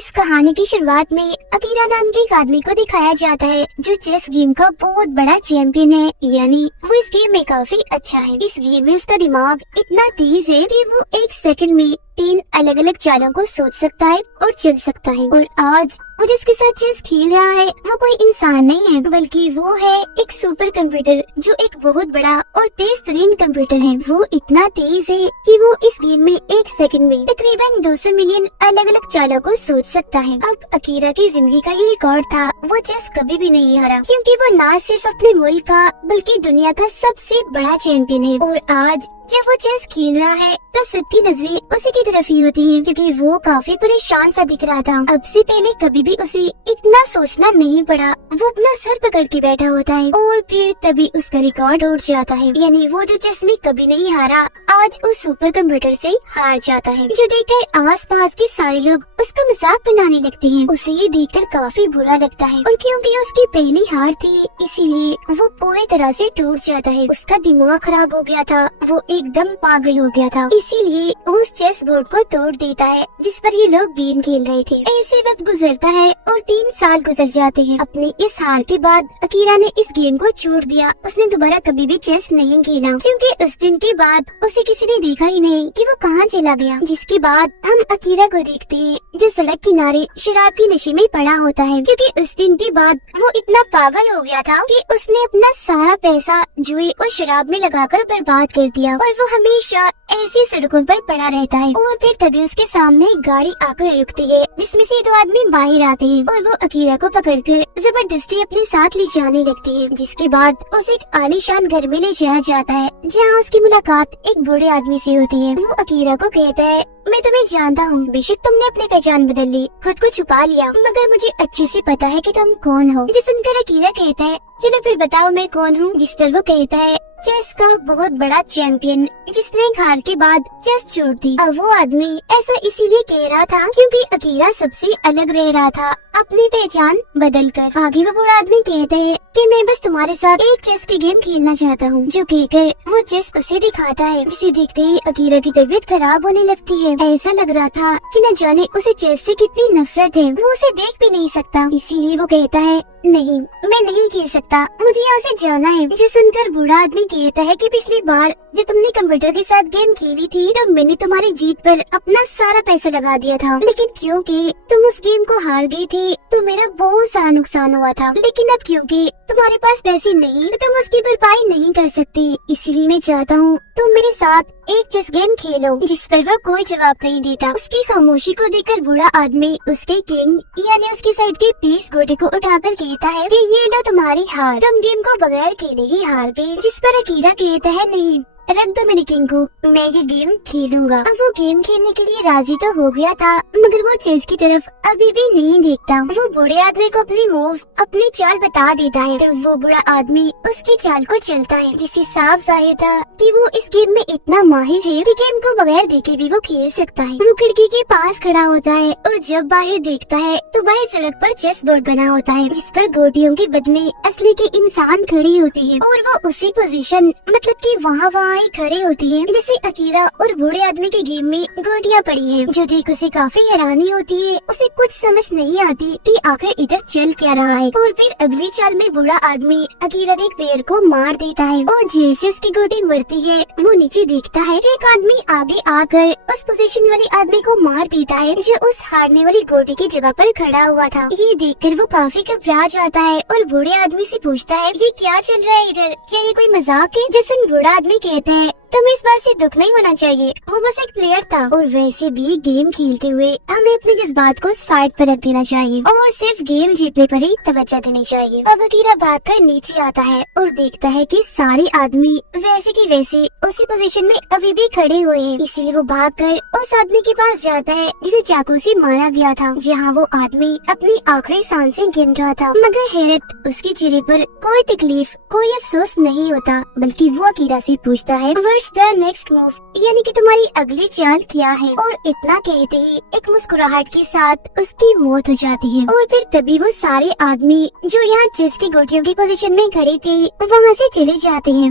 इस कहानी की शुरुआत में अकीरा नाम के एक आदमी को दिखाया जाता है जो चेस गेम का बहुत बड़ा चैंपियन है, यानी वो इस गेम में काफी अच्छा है। इस गेम में उसका दिमाग इतना तेज है कि वो एक सेकंड में 3 अलग अलग चालों को सोच सकता है और चल सकता है। और आज वो जिसके साथ चेस खेल रहा है वो कोई इंसान नहीं है, बल्कि वो है एक सुपर कंप्यूटर जो एक बहुत बड़ा और तेज तरीन कंप्यूटर है। वो इतना तेज है कि वो इस गेम में एक सेकंड में तकरीबन 200 मिलियन अलग अलग चालों को सोच सकता है। अब अकीरा की जिंदगी का ये रिकॉर्ड था, वो चेस कभी भी नहीं हारा, क्योंकि वो न सिर्फ अपने मुल्क का बल्कि दुनिया का सबसे बड़ा चैंपियन है। और आज जब वो चेस खेल रहा है तो सबकी नजरें उसी की तरफ ही होती है, क्योंकि वो काफी परेशान सा दिख रहा था। अब से पहले कभी भी उसे इतना सोचना नहीं पड़ा, वो अपना सर पकड़ के बैठा होता है और फिर तभी उसका रिकॉर्ड उठ जाता है। यानी वो जो चेस में कभी नहीं हारा आज उस सुपर कंप्यूटर से हार जाता है, जो देखकर आसपास के सारे लोग उसका मजाक बनाने लगते हैं। उसे ये देखकर काफी बुरा लगता है और क्योंकि उसकी पहली हार थी इसीलिए वो पूरी तरह से टूट जाता है। उसका दिमाग खराब हो गया था, वो एकदम पागल हो गया था, इसीलिए उस चेस बोर्ड को तोड़ देता है जिस पर ये लोग गेम खेल रहे थे। ऐसे वक्त गुजरता है और 3 साल गुजर जाते हैं। अपनी इस हार के बाद अकीरा ने इस गेम को छोड़ दिया। उसने दोबारा कभी भी चेस नहीं खेला, क्योंकि उस दिन के बाद उसे किसी ने देखा ही नहीं कि वो कहाँ चला गया। जिसके बाद हम अकीरा को देखते हैं जो सड़क किनारे शराब की नशे में पड़ा होता है, क्योंकि उस दिन के बाद वो इतना पागल हो गया था कि उसने अपना सारा पैसा जुए और शराब में लगाकर बर्बाद कर दिया और वो हमेशा ऐसी सड़कों पर पड़ा रहता है। और फिर तभी उसके सामने एक गाड़ी आकर रुकती है जिसमें से 2 आदमी बाहर आते हैं और वो अकीरा को पकड़कर जबरदस्ती अपने साथ ले जाने लगती है। जिसके बाद उसे एक आलीशान घर में ले जाया जाता है जहाँ उसकी मुलाकात एक बूढ़े आदमी से होती है। वो अकीरा को कहता है, मैं तुम्हें जानता हूँ, बेशक तुमने अपनी पहचान बदल ली, खुद को छुपा लिया, मगर मुझे अच्छे से पता है कि तुम कौन हो। जो सुनकर अकीरा कहता है, चलो फिर बताओ मैं कौन हूँ। जिस पर वो कहता है, चेस का बहुत बड़ा चैंपियन जिसने एक हार के बाद चेस छोड़ दी। अब वो आदमी ऐसा इसीलिए कह रहा था क्योंकि अकीरा सबसे अलग रह रहा था अपनी पहचान बदलकर। आगे वो बूढ़ा आदमी कहता है कि मैं बस तुम्हारे साथ एक चेस की गेम खेलना चाहता हूँ। जो कहकर वो चेस उसे दिखाता है, जिसे देखते ही अकीरा की तबीयत खराब होने लगती है। ऐसा लग रहा था कि न जाने उसे चेस से कितनी नफरत है, वो उसे देख भी नहीं सकता। इसीलिए वो कहता है, नहीं मैं नहीं खेल सकता, मुझे यहाँ से जाना है। जो सुनकर बूढ़ा आदमी कहता है कि पिछली बार जब तुमने कंप्यूटर के साथ गेम खेली थी तो मैंने तुम्हारी जीत पर अपना सारा पैसा लगा दिया था, लेकिन क्योंकि तुम उस गेम को हार गई थी तो मेरा बहुत सारा नुकसान हुआ था। लेकिन अब क्योंकि तुम्हारे पास पैसे नहीं तो तुम उसकी भरपाई नहीं कर सकती, इसीलिए मैं चाहता हूँ तुम मेरे साथ एक चेस गेम खेलो। जिस पर वह कोई जवाब नहीं देता। उसकी खामोशी को देखकर बूढ़ा आदमी उसके किंग यानी उसकी साइड के पीस घोड़े को उठाकर कहता है कि ये लो तुम्हारी हार, तुम गेम को बगैर खेले ही हार गए। जिस पर अकीरा कहता है, नहीं रख दो मेरे किंग को, मैं ये गेम खेलूंगा। अब वो गेम खेलने के लिए राजी तो हो गया था, मगर वो चेस की तरफ अभी भी नहीं देखता। वो बूढ़े आदमी को अपनी मूव अपनी चाल बता देता है तो वो बूढ़ा आदमी उसकी चाल को चलता है, जिससे साफ जाहिर था कि वो इस गेम में इतना माहिर है कि गेम को बगैर देखे भी वो खेल सकता है। वो खिड़की के पास खड़ा होता है और जब बाहर देखता है तो बाहर सड़क पर चेस बोर्ड बना होता है, जिस पर गोटियों के बदले असली के इंसान खड़ी होती है और वो उसी पोजीशन मतलब कि वहाँ खड़े होती है जैसे अकीरा और बूढ़े आदमी के गेम में गोटियां पड़ी हैं। जो देख उसे काफी हैरानी होती है, उसे कुछ समझ नहीं आती कि आखिर इधर चल क्या रहा है। और फिर अगली चाल में बूढ़ा आदमी अकीरा के एक प्लेयर को मार देता है और जैसे उसकी गोटी मरती है वो नीचे देखता है कि एक आदमी आगे आकर उस पोजीशन वाले आदमी को मार देता है जो उस हारने वाली गोटी की जगह पर खड़ा हुआ था। ये देखकर वो काफी घबरा जाता है और बूढ़े आदमी से पूछता है, ये क्या चल रहा है इधर, क्या ये कोई मजाक है? जो सुन बूढ़ा आदमी कहता है, तुम्हें इस बात से दुख नहीं होना चाहिए, वो बस एक प्लेयर था और वैसे भी गेम खेलते हुए हमें अपने जज्बात को साइड पर रख देना चाहिए और सिर्फ गेम जीतने पर ही तवज्जो देनी चाहिए। अब अकीरा भागकर नीचे आता है और देखता है कि सारे आदमी वैसे की वैसे उसी पोजीशन में अभी भी खड़े हुए हैं। इसीलिए वो भागकर उस आदमी के पास जाता है जिसे चाकू से मारा गया था, जहाँ वो आदमी अपनी आखिरी सांसें गिन रहा था। मगर हैरत उसके चेहरे पर कोई तकलीफ कोई अफसोस नहीं होता, बल्कि वो अकीरा से पूछता है, द नेक्स्ट मूव, यानी कि तुम्हारी अगली चाल क्या है? और इतना कहते ही एक मुस्कुराहट के साथ उसकी मौत हो जाती है। और फिर तभी वो सारे आदमी जो यहाँ चेस की गोटियों की पोजीशन में खड़े थे वहाँ से चले जाते हैं।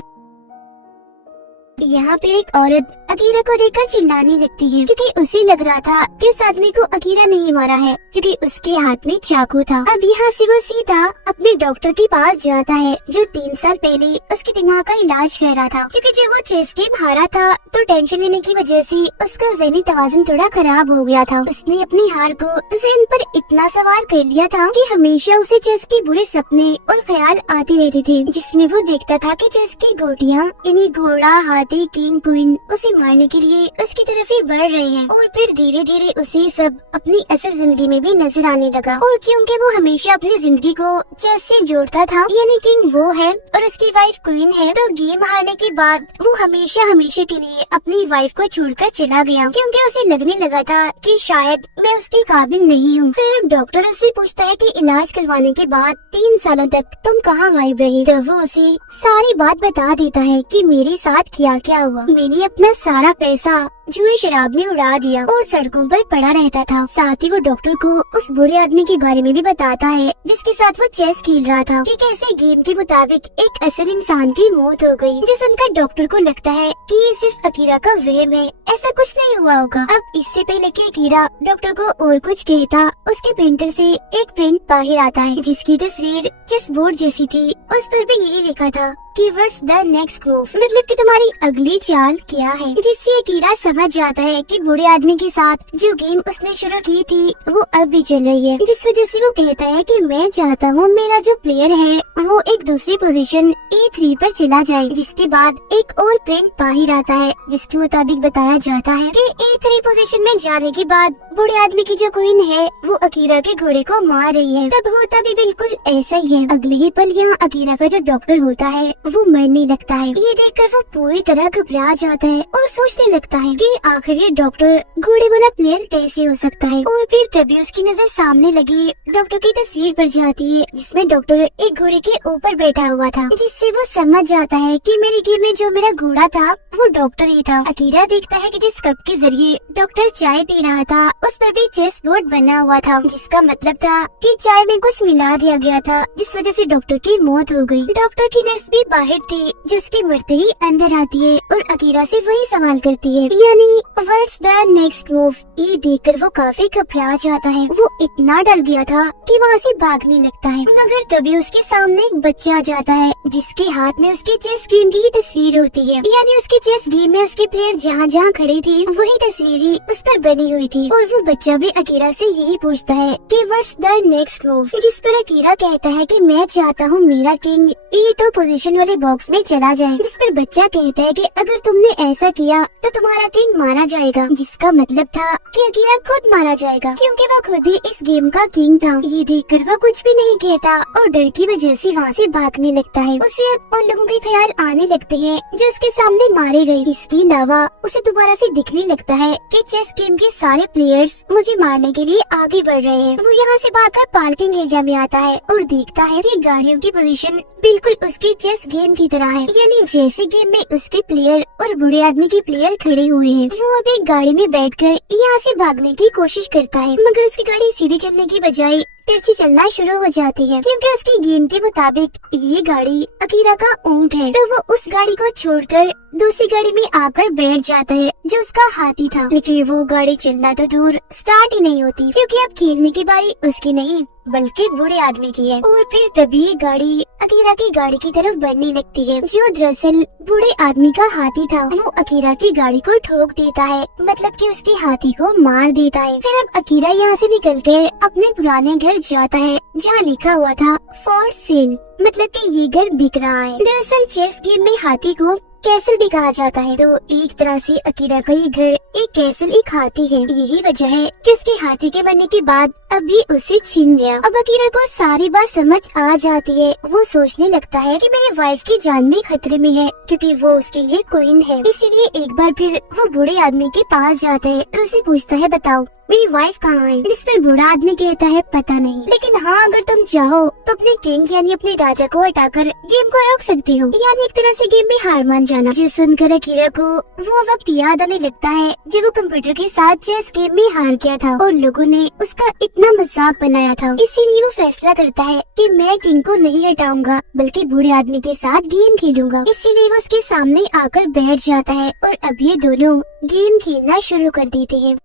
यहाँ पे एक औरत अकीरा को देखकर चिल्लाने लगती है क्योंकि उसे लग रहा था कि उस आदमी को अकीरा नहीं मारा है क्योंकि उसके हाथ में चाकू था। अब यहाँ से वो सीधा अपने डॉक्टर के पास जाता है जो 3 साल पहले उसके दिमाग का इलाज कर रहा था क्योंकि जब वो चेस गेम हारा था तो टेंशन लेने की वजह से उसका ज़हनी तवाज़ुन थोड़ा खराब हो गया था। उसने अपनी हार को ज़हन पर इतना सवार कर लिया था कि हमेशा उसे चेस के बुरे सपने और ख्याल आते रहते थे जिसमें वो देखता था कि चेस की गोटियाँ यानी घोड़ा, हाथी, किंग, क्वीन उसे मारने के लिए उसकी तरफ ही बढ़ रहे हैं। और फिर धीरे धीरे उसे सब अपनी असल जिंदगी में भी नजर आने लगा। और क्योंकि वो हमेशा अपनी जिंदगी को चेस से जोड़ता था यानी किंग वो है और उसकी वाइफ क्वीन है, तो गेम हारने के बाद वो हमेशा हमेशा के लिए अपनी वाइफ को छोड़कर चला गया क्योंकि उसे लगने लगा था कि शायद मैं उसके काबिल नहीं हूँ। फिर अब डॉक्टर उससे पूछता है कि इलाज करवाने के बाद 3 सालों तक तुम कहाँ गायब रही? तो वो उसे सारी बात बता देता है कि मेरे साथ क्या क्या हुआ। मैंने अपना सारा पैसा जुए शराब में उड़ा दिया और सड़कों पर पड़ा रहता था। साथ ही वो डॉक्टर को उस बुरे आदमी के बारे में भी बताता है जिसके साथ वो चेस खेल रहा था कि कैसे गेम के मुताबिक एक असल इंसान की मौत हो गई, जो सुनकर डॉक्टर को लगता है कि ये सिर्फ अकीरा का वहम है, ऐसा कुछ नहीं हुआ होगा। अब इससे पहले कि अकीरा डॉक्टर को और कुछ कहता, उसके प्रिंटर से एक प्रिंट बाहर आता है जिसकी तस्वीर चेस बोर्ड जैसी थी। उस पर भी यही लिखा था कि व्हाट्स द नेक्स्ट मूव, मतलब कि तुम्हारी अगली चाल क्या है। जिससे अकीरा समझ जाता है कि बुरे आदमी के साथ जो गेम उसने शुरू की थी वो अब भी चल रही है, जिस वजह से वो कहता है कि मैं चाहता हूँ मेरा जो प्लेयर है वो एक दूसरी पोजीशन A3 पर चला जाए। जिसके बाद एक और प्रिंट बाहर आता है जिसके मुताबिक बताया जाता है कि A3 पोजीशन में जाने के बाद बुरे आदमी की जो क्वीन है वो अकीरा के घोड़े को मार रही है। तब होता भी बिल्कुल ऐसा ही है। अगले ही पल यहाँ अकीरा का जो डॉक्टर होता है वो मरने लगता है। ये देखकर वो पूरी तरह घबरा जाता है और सोचने लगता है कि आखिर ये डॉक्टर घोड़े वाला प्लेयर कैसे हो सकता है। और फिर तभी उसकी नजर सामने लगी डॉक्टर की तस्वीर पर जाती है जिसमें डॉक्टर एक घोड़े के ऊपर बैठा हुआ था, जिससे वो समझ जाता है कि मेरी गेम में जो मेरा घोड़ा था वो डॉक्टर ही था। अकीरा देखता है कि जिस कप के जरिए डॉक्टर चाय पी रहा था उस पर भी चेस बोर्ड बना हुआ था, जिसका मतलब था कि चाय में कुछ मिला दिया गया था जिस वजह से डॉक्टर की मौत हो गई। डॉक्टर की नर्स भी बाहर थी जो उसके मरते ही अंदर आती है और अकीरा से वही सवाल करती है यानी व्हाट्स द नेक्स्ट मूव। ये देखकर वो काफी घबरा जाता है। वो इतना डर गया था कि वहाँ से भागने लगता है, मगर तभी उसके सामने एक बच्चा आ जाता है जिसके हाथ में उसके चेस गेम की तस्वीर होती है, यानी उसके चेस गेम में उसके प्लेयर जहाँ जहाँ खड़े थे वही तस्वीर ही उस पर बनी हुई थी। और वो बच्चा भी अकीरा से यही पूछता है कि व्हाट्स द नेक्स्ट मूव, जिस पर अकीरा कहता है कि मैं चाहता हूँ मेरा किंग E2 पोजीशन वाले बॉक्स में चला जाए। जिस पर बच्चा कहता है कि अगर तुमने ऐसा किया तो तुम्हारा किंग मारा जाएगा, जिसका मतलब था कि अकीरा खुद मारा जाएगा क्योंकि वो खुद ही इस गेम का किंग था। ये देखकर वो कुछ भी नहीं कहता और डर की वजह से वहाँ से भागने लगता है। उसे अब उन लोगों के ख्याल आने लगते हैं जो उसके सामने मारे गए। इसके अलावा उसे दोबारा से दिखने लगता है कि चेस गेम के सारे प्लेयर्स मुझे मारने के लिए आगे बढ़ रहे हैं। वो यहाँ से भागकर पार्किंग एरिया में आता है और देखता है कि गाड़ियों की पोजीशन बिल्कुल उसके चेस गेम की तरह है, यानी जैसे गेम में उसके प्लेयर और बुरे आदमी के प्लेयर खड़े हुए हैं। वो अब एक गाड़ी में बैठकर यहाँ से भागने की कोशिश करता है, मगर उसकी गाड़ी सीधे चलने की बजाय तिरछी चलना शुरू हो जाती है क्योंकि उसकी गेम के मुताबिक ये गाड़ी अकीरा का ऊंट है। तो वो उस गाड़ी को छोड़कर दूसरी गाड़ी में आकर बैठ जाता है जो उसका हाथी था, लेकिन वो गाड़ी चलना तो दूर स्टार्ट ही नहीं होती क्योंकि अब खेलने की बारी उसकी नहीं बल्कि बुरे आदमी की है। और फिर तभी गाड़ी अकीरा की गाड़ी की तरफ बढ़ने लगती है जो दरअसल बुरे आदमी का हाथी था। वो अकीरा की गाड़ी को ठोक देता है, मतलब कि उसके हाथी को मार देता है। फिर अब अकीरा यहाँ से निकलकर अपने पुराने घर जाता है जहाँ लिखा हुआ था फॉर सेल, मतलब कि ये घर बिक रहा है। दरअसल चेस गेम में हाथी को कैसल भी कहा जाता है, तो एक तरह से अकीरा का ये घर एक कैसल एक हाथी है। यही वजह है कि उसके हाथी के मरने के बाद अभी उसे छीन गया। अब अकीरा को सारी बात समझ आ जाती है। वो सोचने लगता है कि मेरी वाइफ की जान भी खतरे में है क्योंकि वो उसके लिए क्वीन है। इसीलिए एक बार फिर वो बुरे आदमी के पास जाता है और उसे पूछता है बताओ मेरी वाइफ कहाँ है। जिस पर बूढ़ा आदमी कहता है पता नहीं, लेकिन हाँ अगर तुम चाहो तो अपने किंग यानी अपने राजा को हटाकर गेम को रोक सकती हो, यानी एक तरह से गेम में हार मान जाना, जो सुनकर अकीरा को वो वक्त याद आने लगता है जब वो कंप्यूटर के साथ चेस गेम में हार गया था और लोगों ने उसका इतना मजाक बनाया था। इसीलिए वो फैसला करता है कि मैं किंग को नहीं हटाऊंगा बल्कि बूढ़े आदमी के साथ गेम खेलूंगा। इसीलिए वो उसके सामने आकर बैठ जाता है और अब ये दोनों गेम खेलना शुरू कर देते हैं।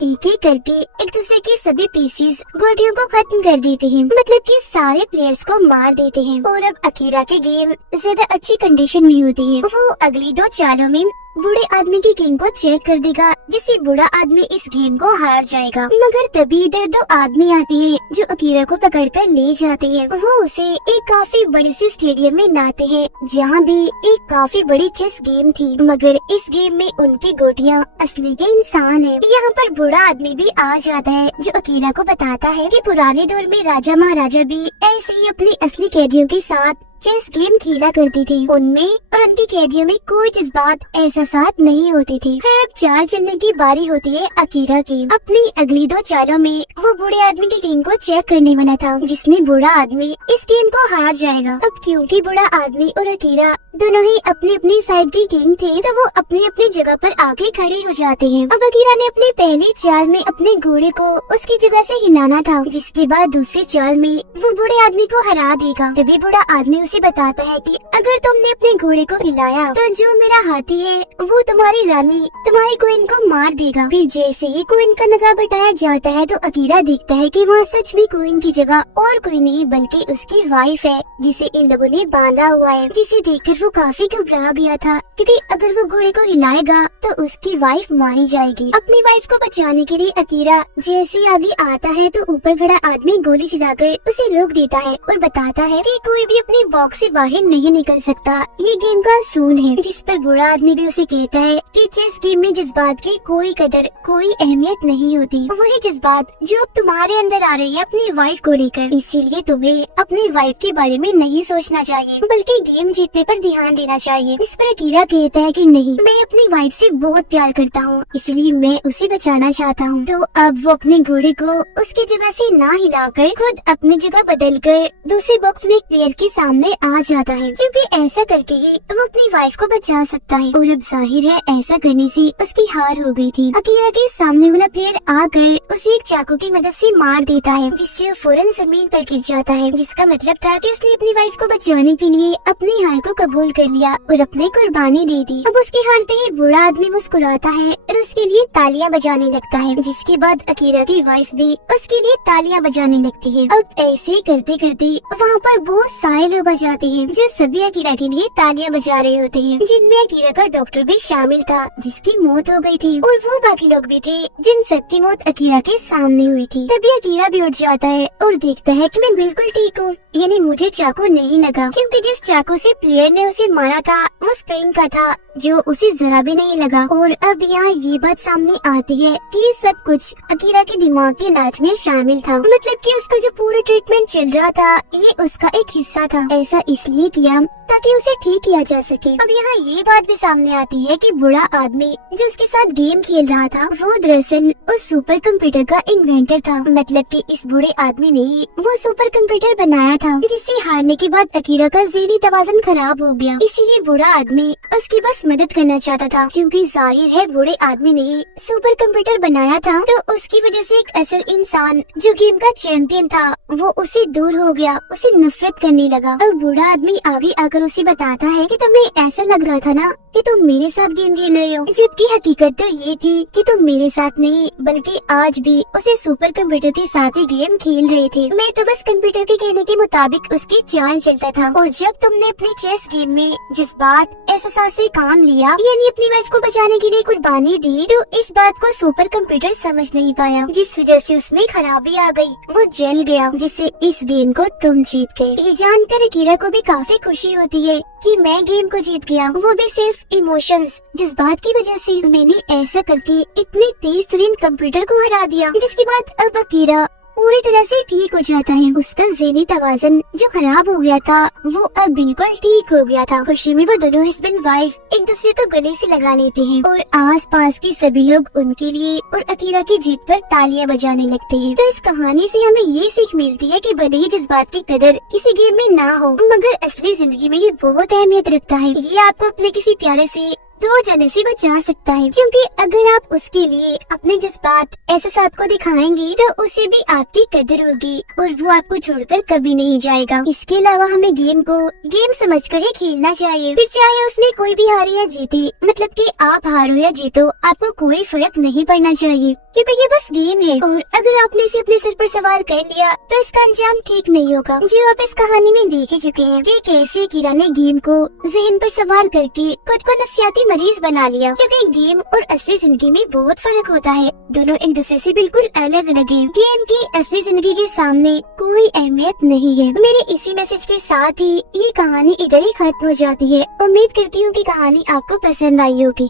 एक एक करके एक दूसरे के सभी पीसीज गोटियों को खत्म कर देते हैं, मतलब कि सारे प्लेयर्स को मार देते हैं। और अब अकीरा की गेम ज्यादा अच्छी कंडीशन में होती है। वो अगली 2 चालों में बूढ़े आदमी की किंग को चेक कर देगा, जिससे बूढ़ा आदमी इस गेम को हार जाएगा। मगर तभी इधर 2 आदमी आते हैं जो अकीरा को पकड़कर ले जाते हैं। वो उसे एक काफी बड़े से स्टेडियम में लाते हैं जहाँ भी एक काफी बड़ी चेस गेम थी, मगर इस गेम में उनकी गोटियाँ असली के इंसान है। यहाँ पर बूढ़ा आदमी भी आ जाता है जो अकीरा को बताता है कि पुराने दौर में राजा महाराजा भी ऐसे ही अपने असली कैदियों के साथ चेस गेम खेला करती थी। उनमें और उनकी कैदियों में कोई जज्बात एहसासात नहीं होते थे। फिर अब चाल चलने की बारी होती है अकीरा की। अपनी अगली 2 चालों में वो बूढ़े आदमी की गेम को चेक करने वाला था, जिसमें बूढ़ा आदमी इस गेम को हार जाएगा। अब क्योंकि बूढ़ा आदमी और अकीरा दोनों ही अपनी अपनी साइड की किंग थे, तो वो अपनी अपनी जगह पर आके खड़े हो जाते हैं। अब अकीरा ने अपनी पहली चाल में अपने घोड़े को उसकी जगह से हिलाना था, जिसके बाद दूसरी चाल में वो बूढ़े आदमी को हरा देगा। तभी बूढ़ा आदमी उसे बताता है कि अगर तुमने अपने घोड़े को हिलाया तो जो मेरा हाथी है वो तुम्हारी रानी तुम्हारी क्वीन को मार देगा। फिर जैसे ही क्वीन का नकाब हटाया जाता है तो अकीरा देखता है कि वहाँ सच में क्वीन की जगह और कोई नहीं बल्कि उसकी वाइफ है, जिसे इन लोगों ने बांधा हुआ है। जिसे देखकर वो काफी घबरा गया था, क्योंकि अगर वो घोड़े को हिलाएगा तो उसकी वाइफ मारी जाएगी। अपनी वाइफ को बचाने के लिए अकीरा जैसे आगे आता है तो ऊपर खड़ा आदमी गोली चलाकर उसे रोक देता है और बताता है कि कोई भी अपनी बॉक्स से बाहर नहीं निकल सकता, ये गेम का असूल है। जिस पर बूढ़ा आदमी भी उसे कहता है कि चेस गेम में जज्बात की कोई कदर कोई अहमियत नहीं होती, वही जज्बात जो अब तुम्हारे अंदर आ रही है अपनी वाइफ को लेकर। इसीलिए तुम्हें अपनी वाइफ के बारे में नहीं सोचना चाहिए बल्कि गेम जीतने पर ध्यान देना चाहिए। इस पर अकीरा कहता है कि नहीं, मैं अपनी वाइफ से बहुत प्यार करता हूँ, इसलिए मैं उसे बचाना चाहता हूँ। तो अब वो अपने घोड़े को उसकी जगह से ना हिलाकर खुद अपनी जगह बदलकर दूसरे बॉक्स में एक प्लेयर के सामने आ जाता है, क्योंकि ऐसा करके ही वो अपनी वाइफ को बचा सकता है। और अब जाहिर है ऐसा करने से उसकी हार हो गई थी। अकीरा के सामने वाला प्लेयर आकर उसे एक चाकू की मदद से मार देता है, जिससे वो फौरन जमीन पर गिर जाता है, जिसका मतलब था कि उसने अपनी वाइफ को बचाने के लिए अपनी हार को कबूल कर लिया और अपनी कुर्बानी दे दी। अब उसके हारते ही बूढ़ा आदमी मुस्कुराता है और उसके लिए तालियां बजाने लगता है, जिसके बाद अकीरा की वाइफ भी उसके लिए तालियां बजाने लगती है। अब ऐसे ही करते करते वहाँ पर बहुत सारे लोग आ जाते हैं जो सभी अकीरा के लिए तालियां बजा रहे होते हैं, जिनमें अकीरा का डॉक्टर भी शामिल था जिसकी मौत हो गई थी, और वो बाकी लोग भी थे जिन सबकी मौत अकीरा के सामने हुई थी। तभी अकीरा भी उठ जाता है और देखता है कि मैं बिल्कुल ठीक हूँ, यानी मुझे चाकू नहीं लगा, क्योंकि जिस चाकू से प्लेयर ने उसे मारा था वो स्प्रिंग का था जो उसे जरा भी नहीं लगा। और अब यहाँ ये बात सामने आती है कि ये सब कुछ अकीरा के दिमाग के इलाज में शामिल था, मतलब कि उसका जो पूरा ट्रीटमेंट चल रहा था ये उसका एक हिस्सा था। ऐसा इसलिए किया ताकि उसे ठीक किया जा सके। अब यहाँ ये बात भी सामने आती है कि बूढ़ा आदमी जो उसके साथ गेम खेल रहा था वो दरअसल उस सुपर कंप्यूटर का इन्वेंटर था, मतलब कि इस बूढ़े आदमी ने ही वो सुपर कंप्यूटर बनाया था, जिससे हारने के बाद अकीरा का ज़हनी तवाज़ुन खराब हो गया। इसीलिए बूढ़ा आदमी उसकी बस मदद करना चाहता था, क्योंकि जाहिर है बूढ़े आदमी ने ही सुपर कंप्यूटर बनाया था, तो उसकी वजह से एक असल इंसान जो गेम का चैंपियन था वो उससे दूर हो गया, उसे नफरत करने लगा। अब बूढ़ा आदमी आगे आकर उसे बताता है कि तुम्हें ऐसा लग रहा था ना कि तुम मेरे साथ गेम खेल रहे हो, जबकि हकीकत तो ये थी कि तुम मेरे साथ नहीं बल्कि आज भी उसे सुपर कंप्यूटर के साथ ही गेम खेल रहे थे। मैं तो बस कंप्यूटर के कहने के मुताबिक उसकी चाल चलता था, और जब तुमने अपनी चेस गेम में जज्बात एहसास से काम लिया, यानी अपनी वाइफ को बचाने के लिए कुर्बानी दी, तो इस बात को सुपर कंप्यूटर समझ नहीं पाया, जिस वजह से उसमें खराबी आ गई, वो जल गया, जिससे इस गेम को तुम जीत गए। ये जानकर अकीरा को भी काफी खुशी होती है कि मैं गेम को जीत गया, वो भी सिर्फ इमोशंस जज्बात की वजह से। मैंने ऐसा करके इतने तेज तरीन कंप्यूटर को हरा दिया, जिसके बाद अब अकीरा पूरी तरह से ठीक हो जाता है। उसका ज़हनी तवाज़ुन जो खराब हो गया था वो अब बिल्कुल ठीक हो गया था। खुशी में वो दोनों हस्बैंड वाइफ एक दूसरे को गले से लगा लेते हैं और आस पास के सभी लोग उनके लिए और अकीरा की जीत पर तालियां बजाने लगते हैं। तो इस कहानी से हमें ये सीख मिलती है कि भले ही जज्बात की कदर किसी गेम में ना हो, मगर असली जिंदगी में ये बहुत अहमियत रखता है। ये आपको अपने किसी प्यारे से दूर जाने से बचा सकता है, क्योंकि अगर आप उसके लिए अपने जज्बात एहसास को दिखाएंगे तो उसे भी आपकी कदर होगी और वो आपको छोड़कर कभी नहीं जाएगा। इसके अलावा हमें गेम को गेम समझकर ही खेलना चाहिए, फिर चाहे उसमें कोई भी हारे या जीते, मतलब कि आप हारो या जीतो आपको कोई फर्क नहीं पड़ना चाहिए, क्योंकि ये बस गेम है। और अगर आपने इसे अपने सिर पर सवार कर लिया तो इसका अंजाम ठीक नहीं होगा। जो आप इस कहानी में देख ही चुके हैं कि कैसे कीरा ने गेम को जहन पर सवार करके खुद को नफ्सियाती मरीज बना लिया, क्योंकि गेम और असली जिंदगी में बहुत फर्क होता है। दोनों एक दूसरे से बिल्कुल अलग अलग हैं। गेम की असली जिंदगी के सामने कोई अहमियत नहीं है। मेरे इसी मैसेज के साथ ही ये कहानी इधर ही खत्म हो जाती है। उम्मीद करती हूँ कि कहानी आपको पसंद आई होगी।